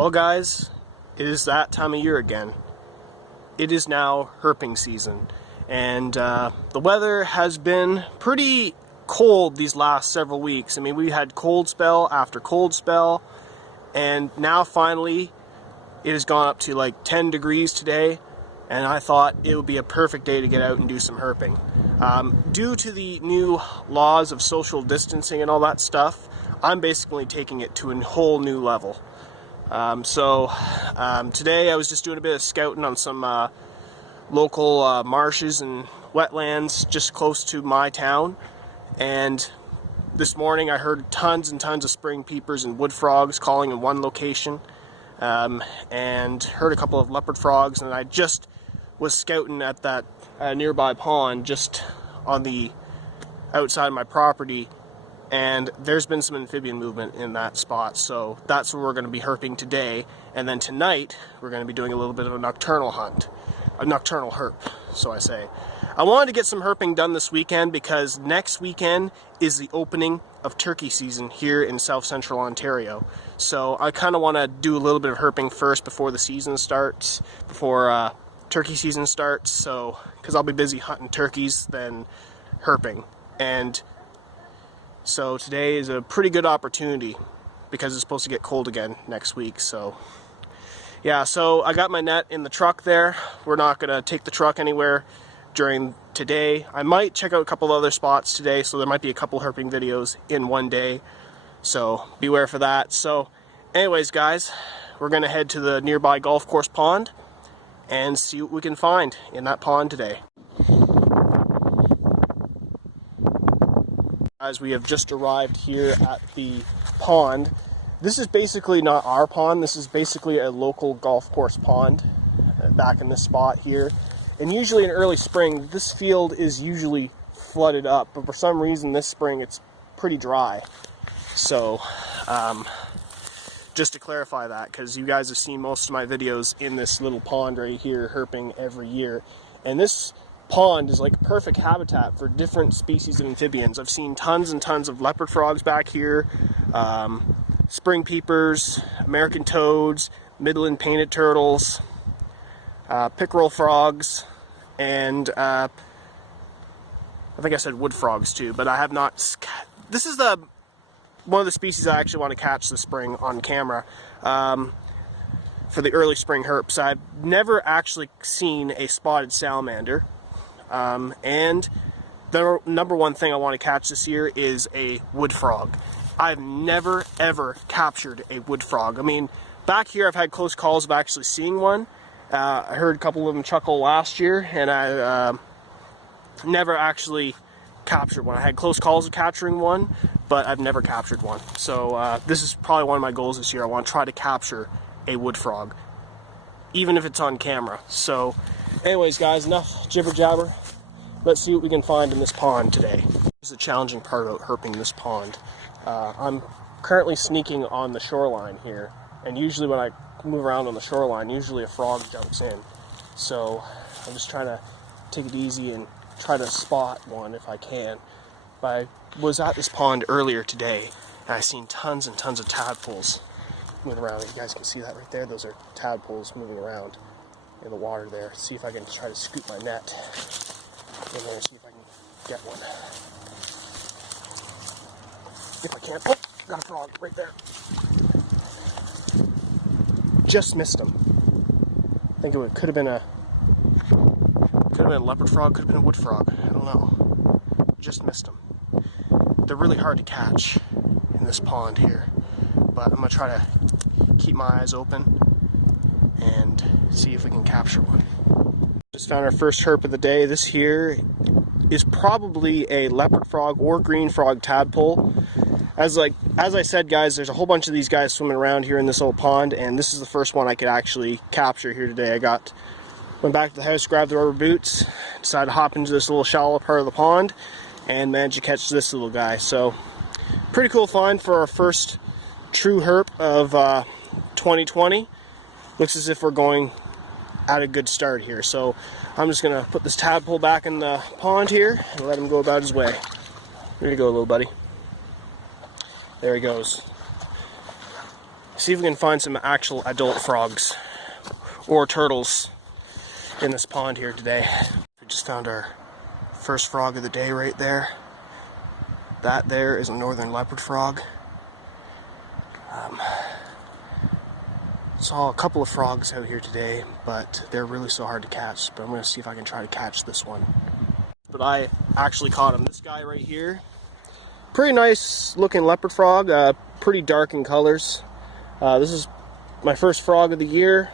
Well guys, it is that time of year again. It is now herping season, and the weather has been pretty cold these last several weeks. I mean, we had cold spell after cold spell, and now finally it has gone up to like 10 degrees today, and I thought it would be a perfect day to get out and do some herping. Due to the new laws of social distancing and all that stuff, I'm basically taking it to a whole new level. Today I was just doing a bit of scouting on some local marshes and wetlands just close to my town, and this morning I heard tons and tons of spring peepers and wood frogs calling in one location, and heard a couple of leopard frogs, and I just was scouting at that nearby pond just on the outside of my property, and there's been some amphibian movement in that spot, so that's where we're going to be herping today. And then tonight we're going to be doing a little bit of a nocturnal hunt, a nocturnal herp, so I say. I wanted to get some herping done this weekend because next weekend is the opening of turkey season here in South Central Ontario. So I kind of want to do a little bit of herping first before the season starts, before turkey season starts, so because I'll be busy hunting turkeys than herping. And so today is a pretty good opportunity because it's supposed to get cold again next week. So yeah, so I got my net in the truck there. We're not going to take the truck anywhere during today. I might check out a couple other spots today, so there might be a couple herping videos in one day. So beware for that. So anyways guys, we're going to head to the nearby golf course pond and see what we can find in that pond today. Guys, we have just arrived here at the pond. This is basically not our pond, this is basically a local golf course pond back in this spot here. And usually in early spring, this field is usually flooded up, but for some reason this spring it's pretty dry. So, just to clarify that, because you guys have seen most of my videos in this little pond right here, herping every year. And this pond is like perfect habitat for different species of amphibians. I've seen tons and tons of leopard frogs back here, spring peepers, American toads, Midland painted turtles, pickerel frogs, and I think I said wood frogs too, but I have not. This is one of the species I actually want to catch this spring on camera for the early spring herps. I've never actually seen a spotted salamander. And the number one thing I want to catch this year is a wood frog. I've never ever captured a wood frog. I mean, back here I've had close calls of actually seeing one. I heard a couple of them chuckle last year, and I never actually captured one. I had close calls of capturing one, but I've never captured one. So this is probably one of my goals this year. I want to try to capture a wood frog, even if it's on camera. So anyways guys, enough jibber jabber. Let's see what we can find in this pond today. This is the challenging part about herping this pond. I'm currently sneaking on the shoreline here, and usually when I move around on the shoreline, usually a frog jumps in. So I'm just trying to take it easy and try to spot one if I can. But I was at this pond earlier today, and I seen tons and tons of tadpoles moving around. You guys can see that right there. Those are tadpoles moving around in the water there. See if I can try to scoop my net in there, see if I can get one. If I can't, oh, got a frog right there. Just missed him. I think it could have been a leopard frog, could have been a wood frog. I don't know. Just missed him. They're really hard to catch in this pond here, but I'm gonna try to keep my eyes open and see if we can capture one. Just found our first herp of the day. This here is probably a leopard frog or green frog tadpole. As I said guys, there's a whole bunch of these guys swimming around here in this old pond, and this is the first one I could actually capture here today. Went back to the house, grabbed the rubber boots, decided to hop into this little shallow part of the pond, and managed to catch this little guy. So pretty cool find for our first true herp of 2020. Looks as if we're going at a good start here. So I'm just gonna put this tadpole back in the pond here and let him go about his way. Here you go, little buddy. There he goes. See if we can find some actual adult frogs or turtles in this pond here today. We just found our first frog of the day right there. That there is a northern leopard frog. Saw a couple of frogs out here today, but they're really so hard to catch. But I'm going to see if I can try to catch this one. But I actually caught him. This guy right here, pretty nice looking leopard frog, pretty dark in colors. This is my first frog of the year.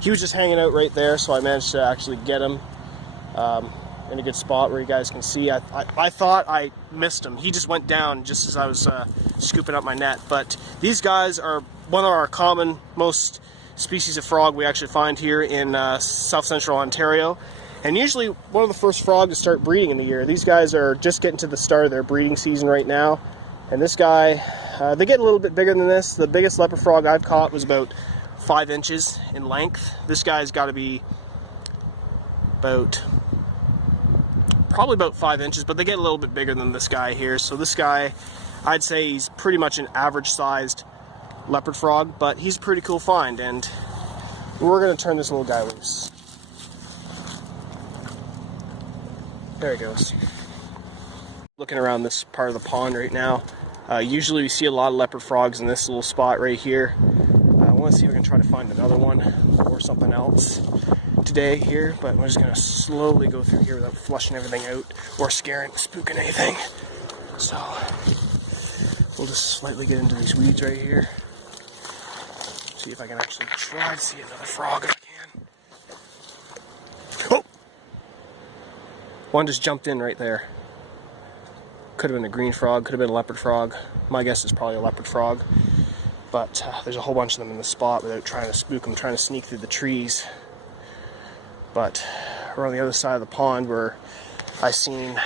He was just hanging out right there, so I managed to actually get him in a good spot where you guys can see. I thought I missed him. He just went down just as I was scooping up my net. But these guys are one of our common, most species of frog we actually find here in south central Ontario. And usually one of the first frogs to start breeding in the year. These guys are just getting to the start of their breeding season right now. And this guy, they get a little bit bigger than this. The biggest leopard frog I've caught was about 5 inches in length. This guy's got to be probably about 5 inches, but they get a little bit bigger than this guy here. So this guy, I'd say he's pretty much an average sized leopard frog, but he's a pretty cool find, and we're going to turn this little guy loose. There he goes. Looking around this part of the pond right now, usually we see a lot of leopard frogs in this little spot right here. I want to see if we can try to find another one or something else today here, but we're just going to slowly go through here without flushing everything out or spooking anything. So we'll just slightly get into these weeds right here. See if I can actually try to see another frog if I can. Oh! One just jumped in right there. Could have been a green frog, could have been a leopard frog. My guess is probably a leopard frog. But there's a whole bunch of them in the spot without trying to spook them, trying to sneak through the trees. But we're on the other side of the pond where I seen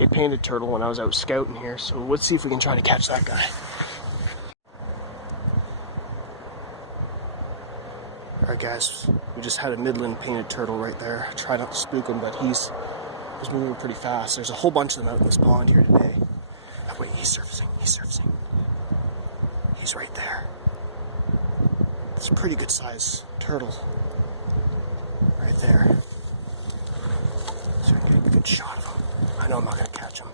a painted turtle when I was out scouting here. So let's see if we can try to catch that guy. Alright guys, we just had a Midland painted turtle right there. I tried not to spook him, but he's moving pretty fast. There's a whole bunch of them out in this pond here today. Oh, wait, he's surfacing. He's right there. It's a pretty good size turtle. Right there. So we're getting a good shot of him. I know I'm not going to catch him.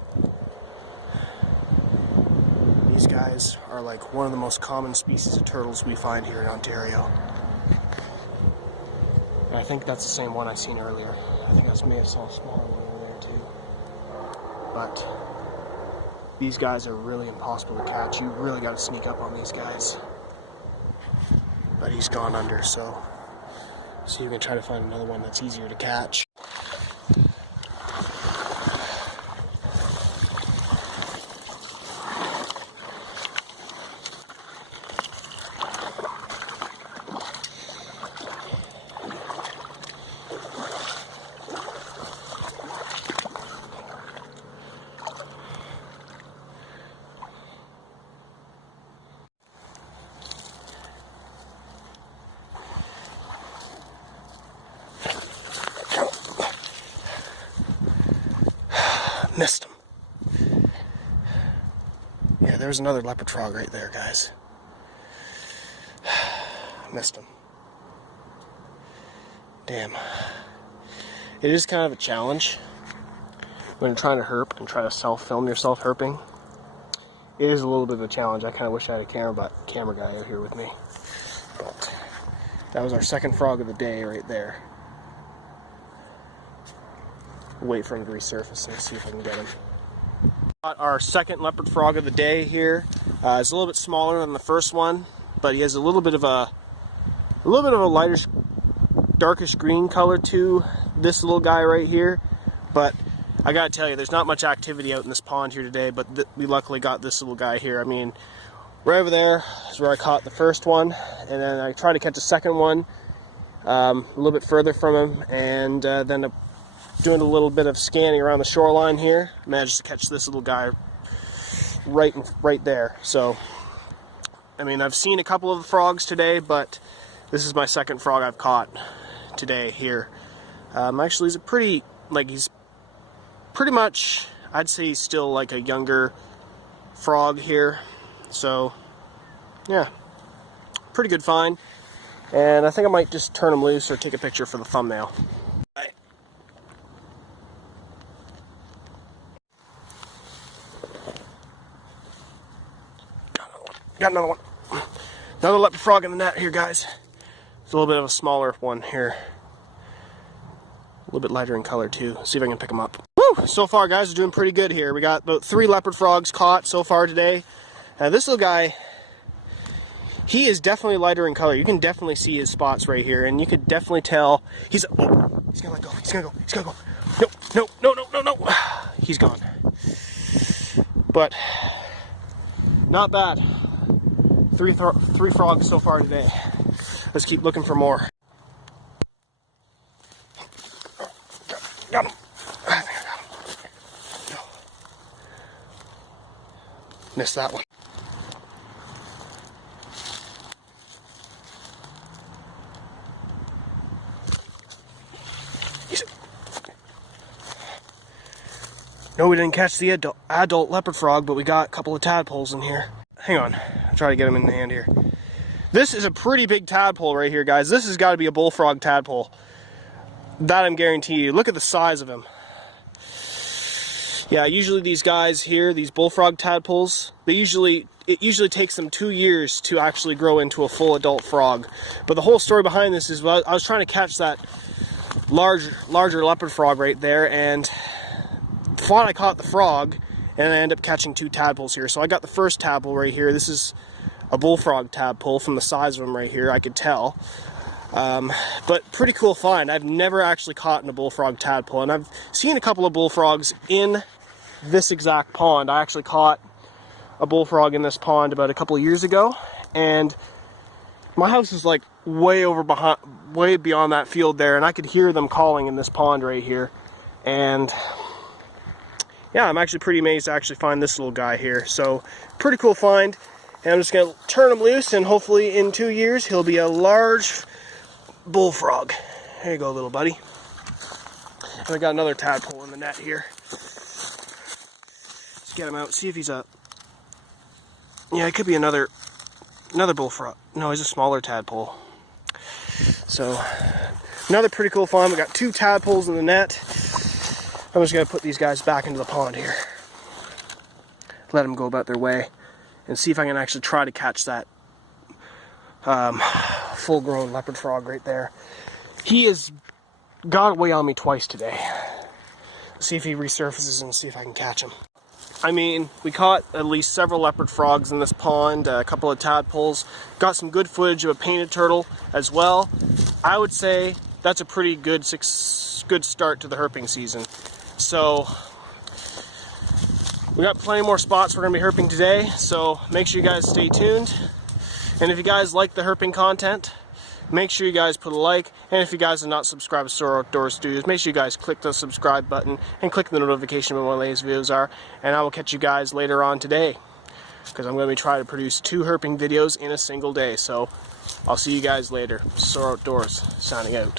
These guys are like one of the most common species of turtles we find here in Ontario. And I think that's the same one I seen earlier. I think I may have saw a smaller one over there too. But these guys are really impossible to catch. You really got to sneak up on these guys. But he's gone under, so see if we can try to find another one that's easier to catch. Missed him. Yeah, there's another leopard frog right there, guys. Missed him. Damn. It is kind of a challenge when you're trying to herp and try to self-film yourself herping. It is a little bit of a challenge. I kind of wish I had a camera guy out here with me. But that was our second frog of the day right there. Wait for him to resurface and see if I can get him. Got our second leopard frog of the day here. It's a little bit smaller than the first one, but he has a little bit of a lighter, darkish green color to this little guy right here. But I gotta tell you, there's not much activity out in this pond here today, but we luckily got this little guy here. I mean, right over there is where I caught the first one, and then I tried to catch a second one a little bit further from him, and then doing a little bit of scanning around the shoreline here, managed to catch this little guy right there. So, I mean, I've seen a couple of frogs today, but this is my second frog I've caught today here. Actually, he's pretty much, I'd say he's still like a younger frog here. So, yeah, pretty good find. And I think I might just turn them loose or take a picture for the thumbnail. Got another one. Another leopard frog in the net here, guys. It's a little bit of a smaller one here. A little bit lighter in color too. See if I can pick them up. Woo! So far, guys, are doing pretty good here. We got about 3 leopard frogs caught so far today. This little guy, he is definitely lighter in color. You can definitely see his spots right here, and you could definitely tell he's gonna let go. He's gonna go. He's gonna go. No. He's gone. But not bad. 3 frogs so far today. Let's keep looking for more. Got him. I think I got him. No. Missed that one. No, we didn't catch the adult leopard frog, but we got a couple of tadpoles in here. Hang on, I'll try to get him in the hand here. This is a pretty big tadpole right here, guys. This has got to be a bullfrog tadpole. That I'm guarantee you. Look at the size of him. Yeah, usually these guys here, these bullfrog tadpoles, it usually takes them 2 years to actually grow into a full adult frog. But the whole story behind this is, well, I was trying to catch that larger leopard frog right there, and thought I caught the frog, and I ended up catching 2 tadpoles here. So I got the first tadpole right here. This is a bullfrog tadpole from the size of them right here, I could tell. But pretty cool find. I've never actually caught a bullfrog tadpole, and I've seen a couple of bullfrogs in this exact pond. I actually caught a bullfrog in this pond about a couple of years ago, and my house is like way beyond that field there, and I could hear them calling in this pond right here. And yeah, I'm actually pretty amazed to actually find this little guy here. So, pretty cool find. And I'm just going to turn him loose, and hopefully in 2 years he'll be a large bullfrog. There you go, little buddy. And I got another tadpole in the net here. Let's get him out, see if he's up. Yeah, it could be another bullfrog. No, he's a smaller tadpole. So, another pretty cool find. We got 2 tadpoles in the net. I'm just going to put these guys back into the pond here. Let them go about their way. And see if I can actually try to catch that full-grown leopard frog right there. He has got away on me twice today. Let's see if he resurfaces and see if I can catch him. I mean, we caught at least several leopard frogs in this pond, a couple of tadpoles, got some good footage of a painted turtle as well. I would say that's a pretty good start to the herping season. So, we got plenty more spots we're going to be herping today, so make sure you guys stay tuned. And if you guys like the herping content, make sure you guys put a like. And if you guys are not subscribed to Soar Outdoor Studios, make sure you guys click the subscribe button and click the notification when my latest videos are. And I will catch you guys later on today, because I'm going to be trying to produce 2 herping videos in a single day. So I'll see you guys later. Soar Outdoors, signing out.